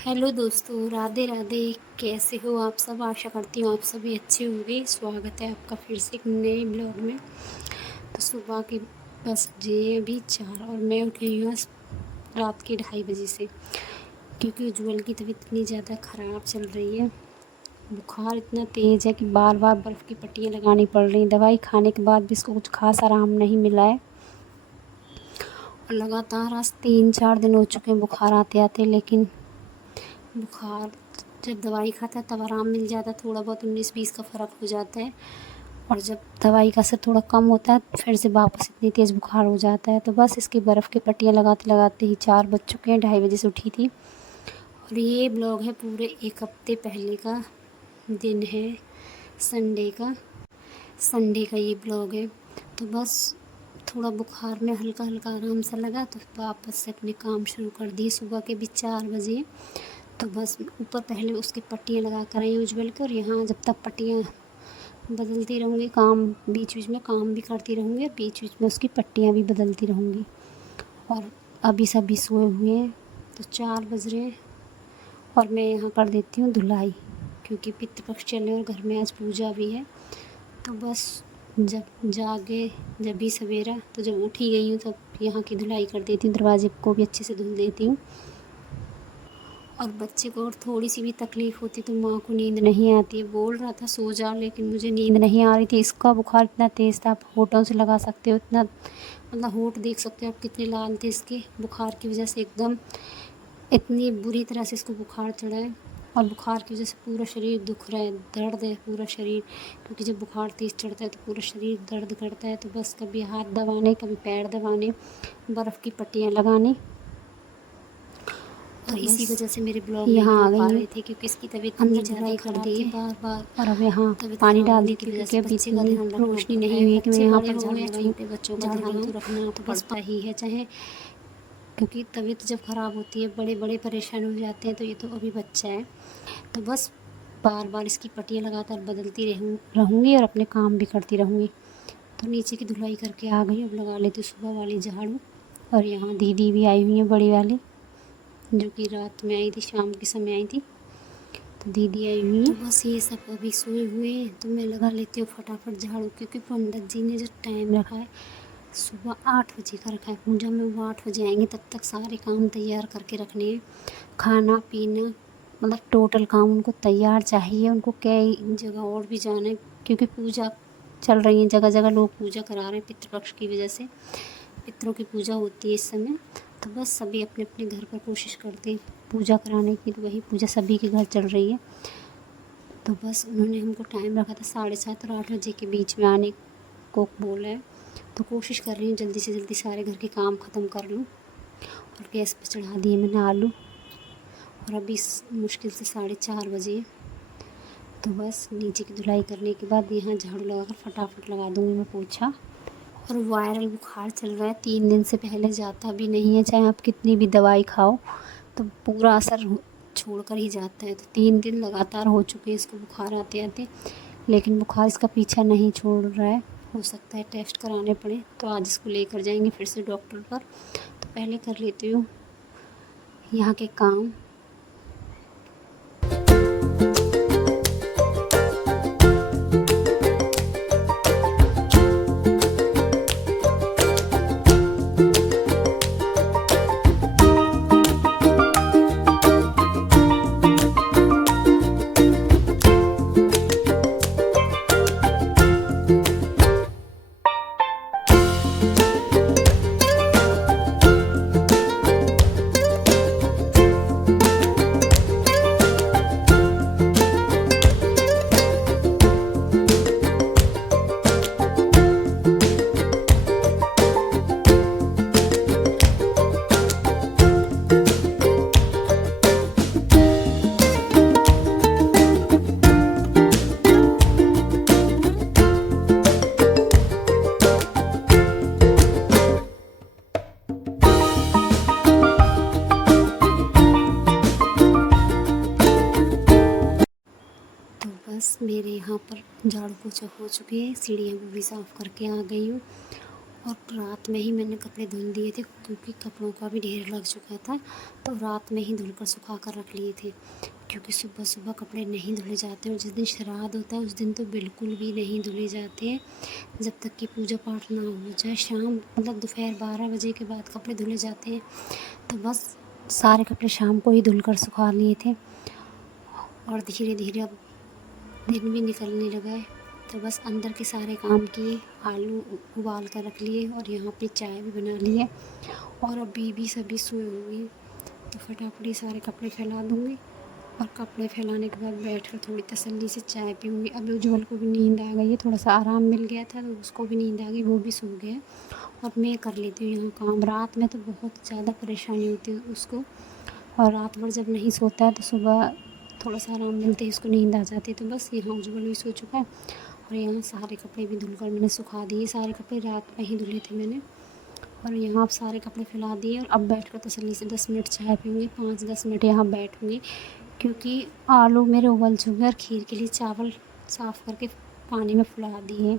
Hello दोस्तों, राधे राधे। कैसे हो आप सब? आशा करती हूँ आप सभी अच्छे होंगे। स्वागत है आपका फिर से एक नए ब्लॉग में। तो सुबह के बस बजे अभी 4 और मैं उठी हुई हूँ रात के 2:30 बजे से, क्योंकि उज्ज्वल की तबीयत इतनी ज़्यादा ख़राब चल रही है। बुखार इतना तेज़ है कि बार बार बर्फ़ की पट्टियाँ लगानी पड़ रही। दवाई खाने के बाद भी इसको कुछ खास आराम नहीं मिला है और लगातार आज 3-4 दिन हो चुके हैं बुखार आते आते। लेकिन बुखार जब दवाई खाता है तब आराम मिल जाता है, थोड़ा बहुत 19-20 का फ़र्क हो जाता है। और जब दवाई का असर थोड़ा कम होता है फिर से वापस इतनी तेज़ बुखार हो जाता है। तो बस इसकी बर्फ़ की पट्टियाँ लगाते लगाते ही 4 बज चुके हैं। 2:30 बजे से उठी थी और ये ब्लॉग है पूरे 1 हफ़्ते पहले का। दिन है संडे का ये ब्लॉग है। तो बस थोड़ा बुखार में हल्का हल्का आराम सा लगा तो वापस से अपने काम शुरू कर दिए। सुबह के भी 4 बजे तो बस ऊपर पहले उसकी पट्टियाँ लगा कर आई उज्ज्वल के, और यहाँ जब तक पट्टियाँ बदलती रहूँगी, काम बीच बीच में काम भी करती रहूँगी और बीच बीच में उसकी पट्टियाँ भी बदलती रहूँगी। और अभी सभी सोए हुए हैं तो 4 बज रहे हैं और मैं यहाँ कर देती हूँ धुलाई, क्योंकि पितृपक्ष चले और घर में आज पूजा भी है। तो बस जब भी सवेरा, तो जब उठ ही गई हूँ तब यहाँ की धुलाई कर देती हूँ, दरवाजे को भी अच्छे से धुल देती हूँ। और बच्चे को और थोड़ी सी भी तकलीफ़ होती तो माँ को नींद नहीं आती है। बोल रहा था सो जा, लेकिन मुझे नींद नहीं आ रही थी। इसका बुखार इतना तेज़ था, आप होठों से लगा सकते हो, इतना मतलब होठ देख सकते हो आप कितने लाल थे इसके बुखार की वजह से। एकदम इतनी बुरी तरह से इसको बुखार चढ़ा है और बुखार की वजह से पूरा शरीर दुख रहा है, दर्द है पूरा शरीर, क्योंकि जब बुखार तेज़ चढ़ता है तो पूरा शरीर दर्द करता है। तो बस कभी हाथ दबाने, कभी पैर दबाने, बर्फ़ की पट्टियाँ लगाने। तो इसी वजह से मेरे ब्लॉग यहाँ आ गई थे, क्योंकि इसकी तबीयत अंदर ज़्यादा कर दी बार बार। और अब यहाँ पानी डाल दी थी, क्योंकि अभी इतनी रोशनी नहीं हुई है कि मैं यहाँ पर झाड़ू लगाऊं। छोटे बच्चों का ध्यान तो रखना तो बस ही है, चाहे क्योंकि तबीयत जब ख़राब होती है बड़े बड़े परेशान हो जाते हैं। तो ये तो अभी बच्चा है, तो बस बार बार इसकी पट्टियाँ लगातार बदलती रहूँगी और अपने काम भी करती रहूँगी। तो नीचे की धुलाई करके आ गई, अब लगा लेती सुबह वाली झाड़ू। और यहाँ दीदी भी आई हुई है, बड़ी वाली, जो कि रात में आई थी, शाम के समय आई थी। तो दीदी आई हुई है। तो बस ये सब अभी सोए हुए हैं तो मैं लगा लेती हूँ फटाफट झाड़ू, क्योंकि पंडित जी ने जो टाइम रखा है सुबह 8 बजे का रखा है पूजा में। वो 8 बजे आएंगे, तब तक सारे काम तैयार करके रखने हैं। खाना पीना मतलब टोटल काम उनको तैयार चाहिए। उनको कई जगह और भी जाना है, क्योंकि पूजा चल रही है, जगह जगह लोग पूजा करा रहे हैं। पितृपक्ष की वजह से पितरों की पूजा होती है इस समय। तो बस सभी अपने अपने घर पर कोशिश करते हैं पूजा कराने की, तो वही पूजा सभी के घर चल रही है। तो बस उन्होंने हमको टाइम रखा था 7:30 और 8 बजे के बीच में आने को बोला है। तो कोशिश कर रही हूँ जल्दी से जल्दी सारे घर के काम ख़त्म कर लूँ। और गैस पर चढ़ा दिए मैंने आलू, और अभी मुश्किल से 4:30 बजे है। तो बस नीचे की धुलाई करने के बाद यहाँ झाड़ू लगाकर फटाफट लगा दूँगी मैं पोछा। और वायरल बुखार चल रहा है, 3 दिन से पहले जाता भी नहीं है, चाहे आप कितनी भी दवाई खाओ तो पूरा असर छोड़ कर ही जाता है। तो 3 दिन लगातार हो चुके हैं इसको बुखार आते आते, लेकिन बुखार इसका पीछा नहीं छोड़ रहा है। हो सकता है टेस्ट कराने पड़े, तो आज इसको लेकर जाएंगे फिर से डॉक्टर पर। तो पहले कर लेती हूँ यहाँ के काम। बस मेरे यहाँ पर झाड़ू पोछा हो चुके हैं, सीढ़ियाँ भी साफ़ करके आ गई हूँ। और रात में ही मैंने कपड़े धुल दिए थे क्योंकि कपड़ों का भी ढेर लग चुका था, तो रात में ही धुलकर सुखा कर रख लिए थे क्योंकि सुबह सुबह कपड़े नहीं धुले जाते। और जिस दिन श्राद्ध होता है उस दिन तो बिल्कुल भी नहीं धुले जाते हैं जब तक कि पूजा पाठ ना हो जाए। शाम मतलब दोपहर 12 बजे के बाद कपड़े धुले जाते हैं। तो बस सारे कपड़े शाम को ही धुलकर सुखा लिए थे और धीरे धीरे अब दिन भी निकलने लगा है। तो बस अंदर के सारे काम किए, आलू उबाल कर रख लिए और यहाँ पे चाय भी बना ली है। और अभी भी सभी सोए हुए हैं, तो फटाफट ये सारे कपड़े फैला दूँगी और कपड़े फैलाने के बाद बैठकर थोड़ी तसल्ली से चाय पीऊँगी। अभी उज्ज्वल को भी नींद आ गई है, थोड़ा सा आराम मिल गया था तो उसको भी नींद आ गई, वो भी सो गया और मैं कर लेती हूँ यहाँ काम। रात में तो बहुत ज़्यादा परेशानी होती है उसको, और रात भर जब नहीं सोता है तो सुबह थोड़ा सा आराम मिलते ही उसको नींद आ जाती है। तो बस यहाँ उज्ज्वल भी सो चुका है और यहाँ सारे कपड़े भी धुलकर मैंने सुखा दिए। सारे कपड़े रात में ही धुले थे मैंने और यहाँ अब सारे कपड़े फैला दिए और अब बैठकर तसल्ली से 10 मिनट चाय पीऊँगी, 5-10 मिनट यहाँ बैठूँगी क्योंकि आलू मेरे उबल चुके और खीर के लिए चावल साफ़ करके पानी में फुला दिए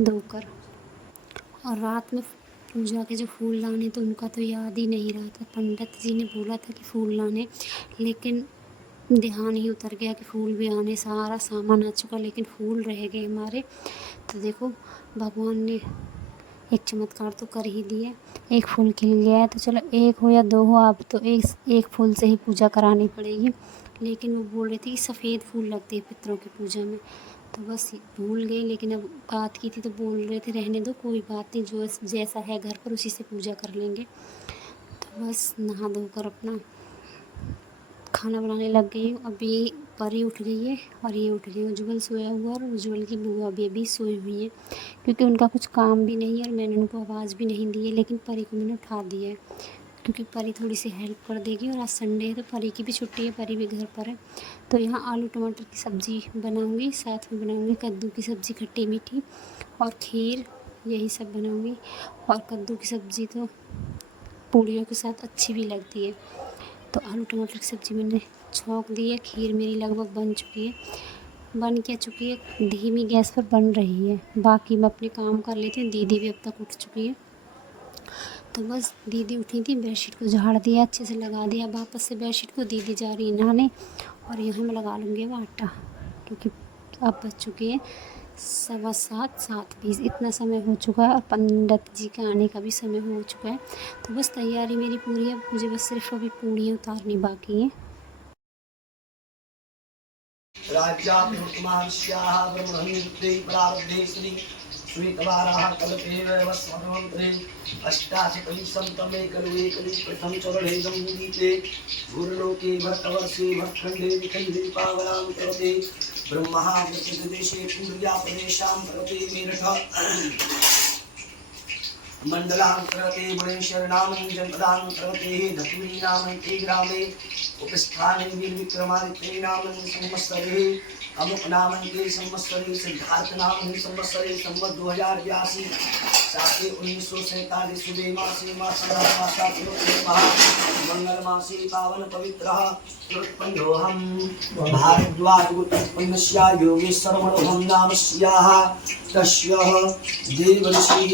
धोकर। और रात में पूजा के जो फूल लाने तो उनका तो याद ही नहीं रहा था। पंडित जी ने बोला था कि फूल लाने, लेकिन ध्यान ही उतर गया कि फूल भी आने, सारा सामान आ चुका लेकिन फूल रह गए हमारे। तो देखो भगवान ने एक चमत्कार तो कर ही दिया, एक फूल खिल गया है। तो चलो एक हो या 2 हो, आप तो एक फूल से ही पूजा करानी पड़ेगी। लेकिन वो बोल रहे थे कि सफ़ेद फूल लगते हैं पितरों की पूजा में, तो बस भूल गए। लेकिन अब बात की थी तो बोल रहे थे रहने दो, कोई बात नहीं, जो जैसा है घर पर उसी से पूजा कर लेंगे। तो बस नहा धोकर अपना खाना बनाने लग गई हूँ। अभी परी उठ गई है और ये उठ गई, उज्ज्वल सोया हुआ और उज्ज्वल की बुआ भी सोई हुई है क्योंकि उनका कुछ काम भी नहीं है और मैंने उनको आवाज़ भी नहीं दी है। लेकिन परी को मैंने उठा दिया है क्योंकि परी थोड़ी सी हेल्प कर देगी और आज संडे है तो परी की भी छुट्टी है, परी भी घर पर है। तो यहाँ आलू टमाटर की सब्ज़ी बनाऊँगी, साथ में बनाऊँगी कद्दू की सब्ज़ी खट्टी मीठी और खीर, यही सब बनाऊँगी। और कद्दू की सब्ज़ी तो पूड़ियों के साथ अच्छी भी लगती है। तो आलू टमाटर की सब्ज़ी मैंने छौंक दी है। खीर मेरी लगभग बन चुकी है, बन क्या चुकी है, धीमी गैस पर बन रही है। बाकी मैं अपने काम कर लेती हूँ। दीदी भी अब तक उठ चुकी है। तो बस दीदी उठी थी, बेडशीट को झाड़ दिया, अच्छे से लगा दिया वापस से बेडशीट को। दीदी जा रही है नहाने और यहाँ मैं लगा लूँगी वो आटा क्योंकि अब बज चुकी है 7:15, 7:20 इतना समय हो चुका है और पंडित जी के आने का भी समय हो चुका है। तो बस तैयारी मेरी पूरी है, मुझे बस सिर्फ अभी पूड़ियाँ उतारनी बाकी हैं। राज्याभिमुक्तमानुष्याः ब्रह्मणि प्रारब्धे स्त्री श्वेतवाराः कल्पे वस्वतन्त्रे अष्टाशतैः खलु एकलिप्रथम चरणेदं गीते भूर्लोके भरतवर्षे भरतखण्डे विखण्डे पावनां करते ब्रह्मः वृषदेशे पूर्याप्रदेशां करते मेरठ मंडलांतरते गुणेश्वरनामं जनपदांतरते धतुरीनामन्ते ग्रामे उपस्थाने वीरविक्रमादित्ये नामं संवत्सरे अमुक नामन्ते संवत्सरे सिद्धार्थ नामं संवत्सरे संवत् 2082 साके 1947 सुबह मासे मासा मंगल मासे पावन पवित्रः उत्पन्नोऽहं भारद्वाज उत्पन्नस्या योगेश्वर मनोहं नामस्याः तस्याः देवर्षिः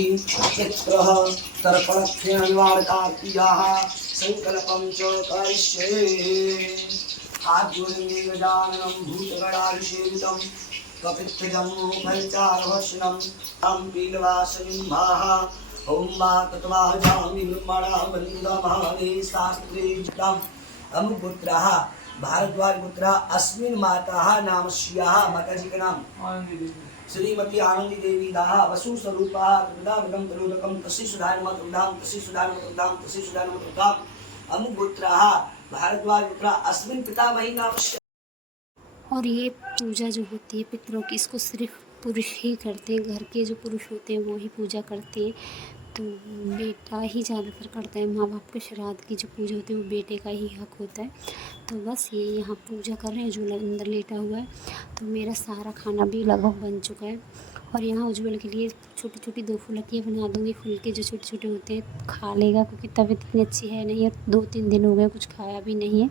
पित्रः तर्पणक्षेण निवारकार्तियाः संकल्पं च करिष्ये। आद्योनिमे गजाननं भूतगणाभिषेवितं कपित्थजं पञ्चारवशनं तं पीलवासनिम्हाः ॐ मा तत्वाह जामि ब्रह्मणा वन्दमाने शास्त्रे जितम् अमुपुत्रः भारद्वाज पुत्रः अस्मिन् माताः नामस्याः माताजी का नाम श्रीमती आनंदी देवी दाह वसु स्वरूपा त्रिदावदं तरुदकं तस्य सुधारमत उदाम तस्य सुधारमत उदाम तस्य सुधारमत उदाम अमुपुत्रः भारद्वाज पुत्रः अस्मिन् पितामही नामस्याः। और ये पूजा जो होती है पितरों की, इसको सिर्फ पुरुष ही करते हैं, घर के जो पुरुष होते हैं वो ही पूजा करते हैं। तो बेटा ही ज़्यादातर करता है, माँ बाप के श्राद्ध की जो पूजा होती है वो बेटे का ही हक होता है। तो बस ये यहाँ पूजा कर रहे हैं, जो अंदर लेटा हुआ है। तो मेरा सारा खाना भी लगभग बन चुका है और यहाँ उज्ज्वल के लिए छोटी छोटी 2 फुलकियाँ बना दूँगी। फुलके जो छोटे छोटे होते हैं खा लेगा क्योंकि तबीयत इतनी अच्छी है नहीं और 2-3 दिन हो गए कुछ खाया भी नहीं है।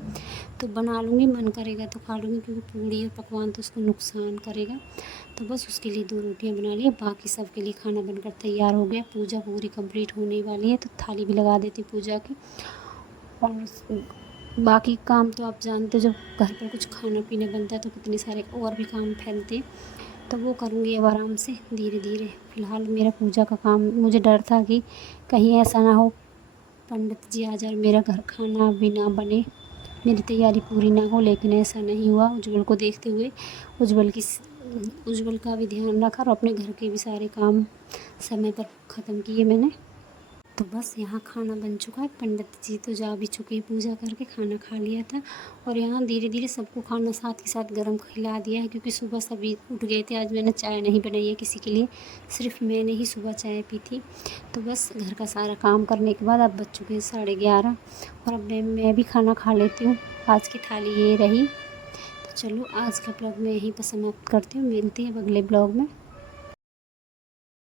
तो बना लूँगी, मन करेगा तो खा लूँगी क्योंकि पूड़ी और पकवान तो उसको नुकसान करेगा। तो बस उसके लिए 2 रोटियां बना ली, बाकी सब के लिए खाना बनकर तैयार हो गया। पूजा पूरी कंप्लीट होने वाली है तो थाली भी लगा देती पूजा की। और बाकी काम तो आप जानते हो, जब घर पर कुछ खाना पीना बनता है तो कितने सारे और भी काम फैलते हैं, तो वो करूँगी अब आराम से धीरे धीरे। फ़िलहाल मेरा पूजा का काम, मुझे डर था कि कहीं ऐसा ना हो पंडित जी आ जाए और मेरा घर खाना भी ना बने, मेरी तैयारी पूरी ना हो, लेकिन ऐसा नहीं हुआ। उज्जवल को देखते हुए उज्जवल का भी ध्यान रखा और अपने घर के भी सारे काम समय पर ख़त्म किए मैंने। तो बस यहाँ खाना बन चुका है, पंडित जी तो जा भी चुके हैं, पूजा करके खाना खा लिया था। और यहाँ धीरे धीरे सबको खाना साथ ही साथ गर्म खिला दिया है, क्योंकि सुबह सभी उठ गए थे। आज मैंने चाय नहीं बनाई है किसी के लिए, सिर्फ मैंने ही सुबह चाय पी थी। तो बस घर का सारा काम करने के बाद अब बज चुके हैं 11:30 और अब मैं भी खाना खा लेती हूँ। आज की थाली ये रही। तो चलो आज का ब्लॉग मैं यहीं पर समाप्त करती हूँ, मिलती हैं अब अगले ब्लॉग में।